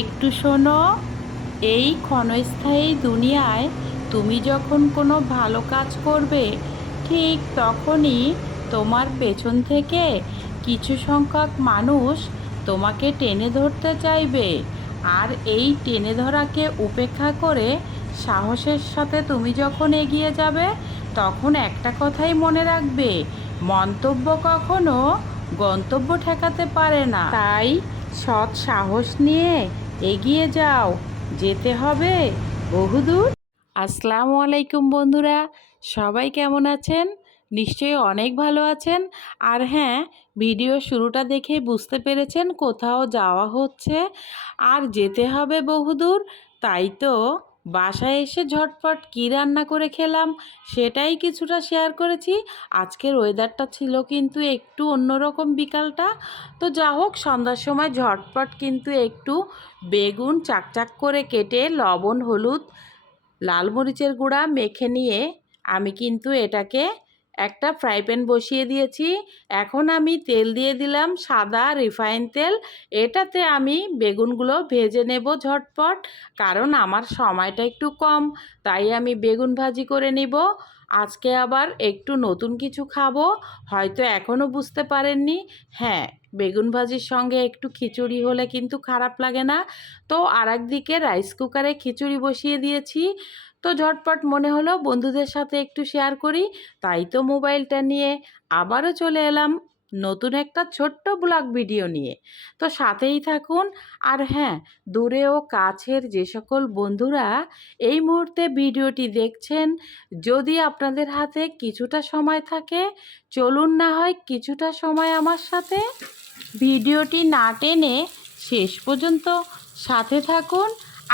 একটু শোনো। এই ক্ষণস্থায়ী দুনিয়ায় তুমি যখন কোনো ভালো কাজ করবে, ঠিক তখনই তোমার পেছন থেকে কিছু সংখ্যক মানুষ তোমাকে টেনে ধরতে চাইবে। আর এই টেনে ধরাকে উপেক্ষা করে সাহসের সাথে তুমি যখন এগিয়ে যাবে, তখন একটা কথাই মনে রাখবে: মন্তব্য কখনো গন্তব্য ঠেকাতে পারে না। তাই সৎ সাহস নিয়ে এগিয়ে যাও, যেতে হবে বহুদূর। আসসালামু আলাইকুম বন্ধুরা, সবাই কেমন আছেন? নিশ্চয়ই অনেক ভালো আছেন। আর হ্যাঁ, ভিডিও শুরুটা দেখে বুঝতে পেরেছেন কোথাও যাওয়া হচ্ছে আর যেতে হবে বহুদূর। তাই তো বাসায় এসে ঝটপট কী রান্না করে খেলাম সেটাই কিছুটা শেয়ার করেছি। আজকের ওয়েদারটা ছিল কিন্তু একটু অন্যরকম বিকালটা। তো যা হোক, সন্ধ্যার সময় ঝটপট কিন্তু একটু বেগুন চাকচাক করে কেটে লবণ, হলুদ, লাল মরিচের গুঁড়া মেখে নিয়ে আমি কিন্তু এটাকে একটা ফ্রাই প্যান বসিয়ে দিয়েছি। এখন আমি তেল দিয়ে দিলাম, সাদা রিফাইন তেল। এটাতে আমি বেগুনগুলো ভেজে নেব ঝটপট, কারণ আমার সময়টা একটু কম, তাই আমি বেগুন ভাজি করে নিব। আজকে আবার একটু নতুন কিছু খাবো, হয়তো এখনও বুঝতে পারেননি। হ্যাঁ, বেগুন ভাজির সঙ্গে একটু খিচুড়ি হলে কিন্তু খারাপ লাগে না। তো আর একদিকে রাইস কুকারে খিচুড়ি বসিয়ে দিয়েছি। তো ঝটপট মনে হলো বন্ধুদের সাথে একটু শেয়ার করি, তাই তো মোবাইলটা নিয়ে আবারও চলে এলাম নতুন একটা ছোট্ট ব্লগ ভিডিও নিয়ে। তো সাথেই থাকুন। আর হ্যাঁ, দূরে ও কাছের যে সকল বন্ধুরা এই মুহূর্তে ভিডিওটি দেখছেন, যদি আপনাদের হাতে কিছুটা সময় থাকে, চলুন না হয় কিছুটা সময় আমার সাথে ভিডিওটি না টেনে শেষ পর্যন্ত সাথে থাকুন।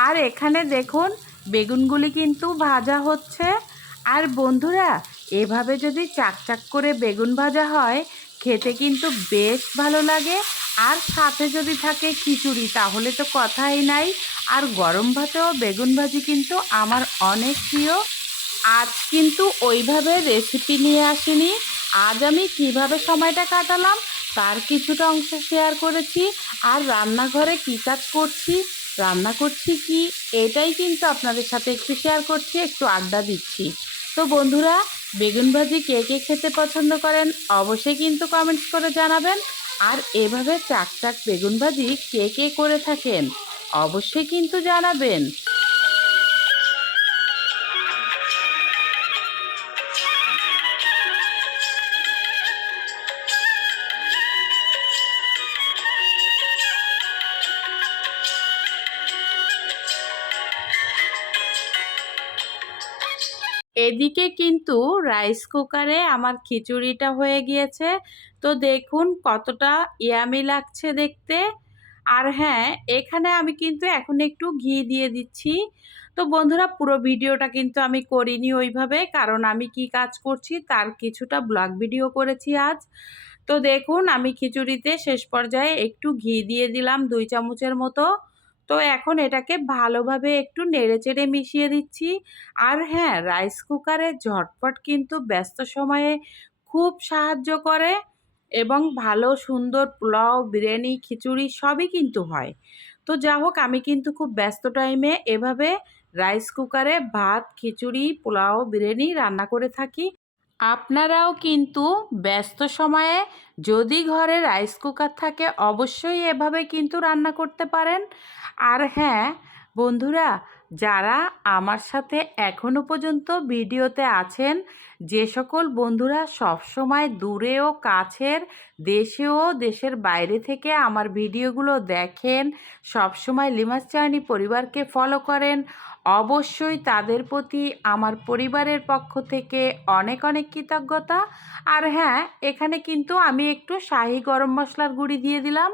আর এখানে দেখুন, বেগুনগুলি কিন্তু ভাজা হচ্ছে। আর বন্ধুরা, এভাবে যদি চাকচাক করে বেগুন ভাজা হয়, খেতে কিন্তু বেশ ভালো লাগে। আর সাথে যদি থাকে খিচুড়ি, তাহলে তো কথাই নাই। আর গরম ভাতেও বেগুন ভাজি কিন্তু আমার অনেক প্রিয়। আজ কিন্তু ওইভাবে রেসিপি নিয়ে আসিনি। আজ আমি কিভাবে সময়টা কাটালাম তার কিছুটা অংশ শেয়ার করেছি। আর রান্নাঘরে কী কাজ করছি, রান্না করছি কি, এটাই কিন্তু আপনাদের সাথে একটু শেয়ার করছি, একটু আড্ডা দিচ্ছি। তো বন্ধুরা, বেগুন ভাজি কে কে খেতে পছন্দ করেন অবশ্যই কিন্তু কমেন্টস করে জানাবেন। আর এভাবে চাকচাক বেগুন ভাজি কে কে করে থাকেন অবশ্যই কিন্তু জানাবেন। এদিকে কিন্তু রাইস কুকারে আমার খিচুড়িটা হয়ে গিয়েছে। তো দেখুন কতটা ইয়ামি লাগছে দেখতে। আর হ্যাঁ, এখানে আমি কিন্তু এখন একটু ঘি দিয়ে দিচ্ছি। তো বন্ধুরা, পুরো ভিডিওটা কিন্তু আমি করিনি ওইভাবে, কারণ আমি কি কাজ করছি তার কিছুটা ব্লগ ভিডিও করেছি আজ। তো দেখুন, আমি খিচুড়িতে শেষ পর্যায়ে একটু ঘি দিয়ে দিলাম 2 চামচের মতো। তো এখন এটাকে ভালোভাবে একটু নেড়েচেড়ে মিশিয়ে দিচ্ছি। আর হ্যাঁ, রাইস কুকারে ঝটপট কিন্তু ব্যস্ত সময়ে খুব সাহায্য করে এবং ভালো সুন্দর পোলাও, বিরিয়ানি, খিচুড়ি সবই কিন্তু হয়। তো যা হোক, আমি কিন্তু খুব ব্যস্ত টাইমে এভাবে রাইস কুকারে ভাত, খিচুড়ি, পোলাও, বিরিয়ানি রান্না করে থাকি। আপনারাও কিন্তু ব্যস্ত সময়ে যদি ঘরে রাইস কুকার থাকে, অবশ্যই এভাবে কিন্তু রান্না করতে পারেন। আর হ্যাঁ বন্ধুরা, যারা আমার সাথে এখনও পর্যন্ত ভিডিওতে আছেন, যে সকল বন্ধুরা সবসময় দূরে ও কাছের, দেশে ও দেশের বাইরে থেকে আমার ভিডিওগুলো দেখেন, সবসময় লিমাস জার্নি পরিবারকে ফলো করেন, অবশ্যই তাদের প্রতি আমার পরিবারের পক্ষ থেকে অনেক অনেক কৃতজ্ঞতা। আর হ্যাঁ, এখানে কিন্তু আমি একটু শাহি গরম মশলার গুঁড়ি দিয়ে দিলাম।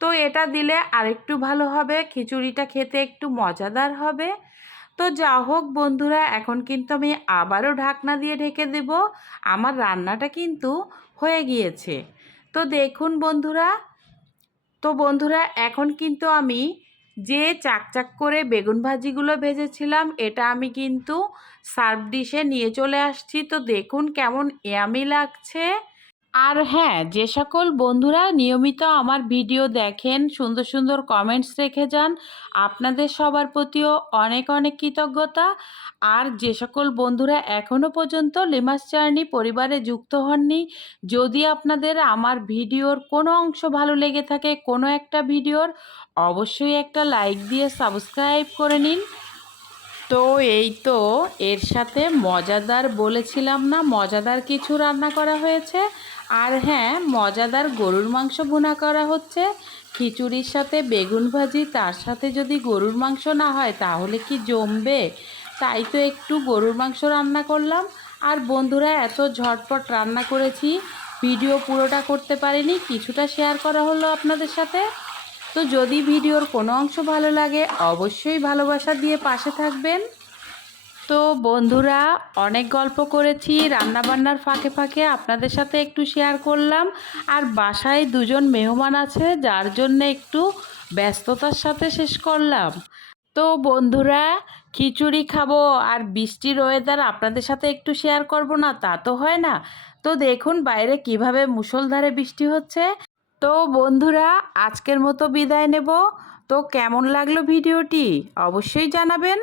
তো এটা দিলে আরেকটু ভালো হবে, খিচুড়িটা খেতে একটু মজাদার হবে। তো যা হোক বন্ধুরা, এখন কিন্তু আমি আবারও ঢাকনা দিয়ে ঢেকে দেব। আমার রান্নাটা কিন্তু হয়ে গিয়েছে। তো দেখুন বন্ধুরা, এখন কিন্তু আমি যে চাকচাক করে বেগুন ভাজিগুলো ভেজেছিলাম, এটা আমি কিন্তু সার্ভ ডিশে নিয়ে চলে আসছি। তো দেখুন কেমন ইয়ামি লাগছে। আর হ্যাঁ, যে সকল বন্ধুরা নিয়মিত আমার ভিডিও দেখেন, সুন্দর সুন্দর কমেন্টস রেখে যান, আপনাদের সবার প্রতিও অনেক অনেক কৃতজ্ঞতা। আর যে সকল বন্ধুরা এখনও পর্যন্ত লিমাস জার্নি পরিবারে যুক্ত হননি, যদি আপনাদের আমার ভিডিওর কোনো অংশ ভালো লেগে থাকে, কোনো একটা ভিডিওর, অবশ্যই একটা লাইক দিয়ে সাবস্ক্রাইব করে নিন। তো এই তো এর সাথে মজাদার বলেছিলাম না, মজাদার কিছু রান্না করা হয়েছে। আর হ্যাঁ, মজাদার গরুর মাংস ভুনা করা হচ্ছে খিচুড়ির সাথে বেগুন ভাজি, তার সাথে যদি গরুর মাংস না হয় তাহলে কি জমবে। তাই তো একটু গরুর মাংস রান্না করলাম। আর বন্ধুরা, এত ঝটপট রান্না করেছি, ভিডিও পুরোটা করতে পারিনি, কিছুটা শেয়ার করা হলো আপনাদের সাথে। তো যদি ভিডিওর কোনো অংশ ভালো লাগে অবশ্যই ভালোবাসা দিয়ে পাশে থাকবেন। তো বন্ধুরা, অনেক গল্প করেছি, রান্নাবান্নার ফাঁকে ফাঁকে আপনাদের সাথে একটু শেয়ার করলাম। আর বাসায় দুজন মেহমান আছে, যার জন্য একটু ব্যস্ততার সাথে শেষ করলাম। তো বন্ধুরা, খিচুড়ি খাবো আর বৃষ্টির ওয়েদার আপনাদের সাথে একটু শেয়ার করব না, তা তো হয় না। তো দেখুন বাইরে কিভাবে মুষলধারে বৃষ্টি হচ্ছে। তো বন্ধুরা, আজকের মতো বিদায় নেব। তো কেমন লাগলো ভিডিওটি অবশ্যই জানাবেন।